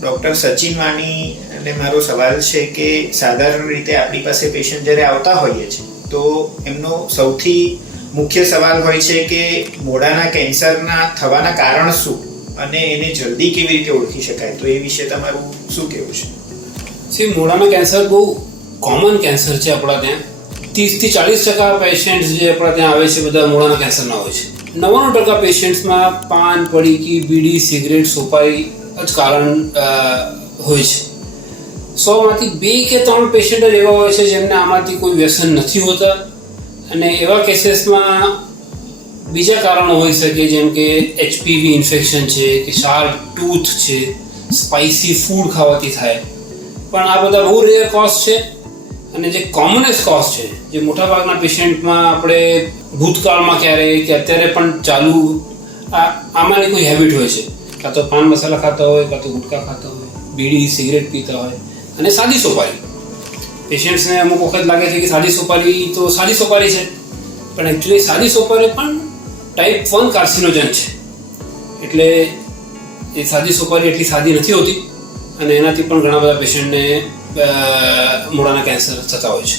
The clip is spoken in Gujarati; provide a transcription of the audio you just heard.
ડૉક્ટર સચિન વાણી અને મારો સવાલ છે કે સાધારણ રીતે આપણી પાસે પેશન્ટ જ્યારે આવતા હોઈએ છે તો એમનો સૌથી મુખ્ય સવાલ હોય છે કે મોઢાના કેન્સરના થવાના કારણ શું અને એને જલ્દી કેવી રીતે ઓળખી શકાય, તો એ વિશે તમારું શું કહેવું છે? મોઢાના કેન્સર બહુ કોમન કેન્સર છે આપણા ત્યાં. 30-40% પેશન્ટ જે આપણા ત્યાં આવે છે બધા મોઢાના કેન્સરના હોય છે. 99% પેશન્ટ્સમાં પાન, પડીકી, બીડી, સિગરેટ, સોપારી જ કારણ હોય છે. 100માંથી 2 કે 3 પેશન્ટ જ એવા હોય છે જેમને આમાંથી કોઈ વ્યસન નથી હોતા, અને એવા કેસીસમાં બીજા કારણો હોઈ શકે જેમ કે HPV ઇન્ફેક્શન છે કે શાર્પ ટૂથ છે, સ્પાઇસી ફૂડ ખાવાથી થાય. પણ આ બધા બહુ રેર કોઝ છે. અને જે કોમનેસ્ટ કોઝ છે, જે મોટાભાગના પેશન્ટમાં આપણે ભૂતકાળમાં ક્યારેય કે અત્યારે પણ ચાલુ આમાંની કોઈ હેબિટ હોય છે, કાં તો પાન મસાલા ખાતા હોય, કાં તો ગુટખા ખાતા હોય, બીડી સિગરેટ પીતા હોય, અને સાદી સોપારી. પેશન્ટ્સને અમુક વખત લાગે છે કે સાદી સોપારી તો સાદી સોપારી છે, પણ એકચ્યુઅલી સાદી સોપારી પણ ટાઈપ 1 કાર્સિનોજન છે. એટલે એ સાદી સોપારી એટલી સાદી નથી હોતી, અને એનાથી પણ ઘણા બધા પેશન્ટને મોઢાના કેન્સર થતા હોય છે.